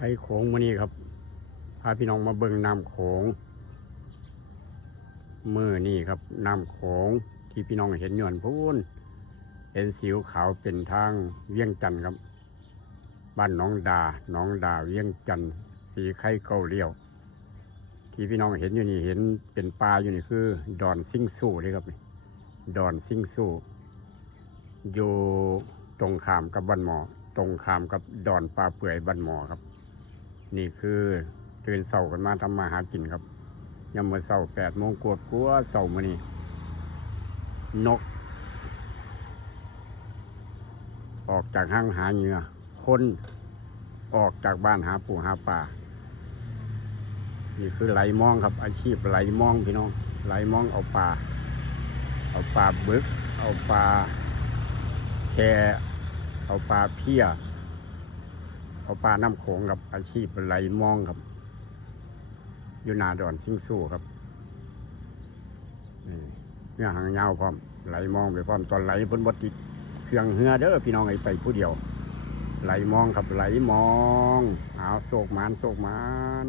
ไทยโขงมานี่ครับ พาพี่น้องมาเบิ่งน้ำโขงมือนี่ครับน้ำโขงที่พี่น้องเห็นอยวนพูนเห็นสิวขาวเป็นทางเวียงจันทน์ครับ บ้านน้องดาน้องดาเวียงจันทน์สีไข่เกาเลี้ยว ที่พี่น้องเห็นอยู่นี่เห็นเป็นปลาอยู่นี่คือ ดอนซิ่งสู้เลยครับนี่ดอนซิ่งสู้อยู่ตรงขามกับบ้านหมอ ตรงขามกับดอนปลาเปื่อยบ้านหมอครับ นี่คือตื่นเสากันมาทำมาหากินครับยามมื่อเสาแปดโมงกวดกลัวเสามานี่นก ออกจากห้างหาเหงื่อคนออกจากบ้านหาปูหาปลานี่คือไหลมองครับ อาชีพไหลมองพี่น้องไหลมองเอาปลาเอาปลาบึก เอาปลาแคเอาปลาเพี้ย เอาปลาน้ำโขงกับอาชีพไหลมองครับ อยู่นาดอนซิ่งสู้ครับนี่เนื้อหางยาวพร้อมไหลมองไปพร้อมตอนไหลบนบติดเครื่องเหือเด้อพี่น้องไอ้ไปผู้เดียว ไหลมองครับไหลมอง เอาโศกมานโศกมาน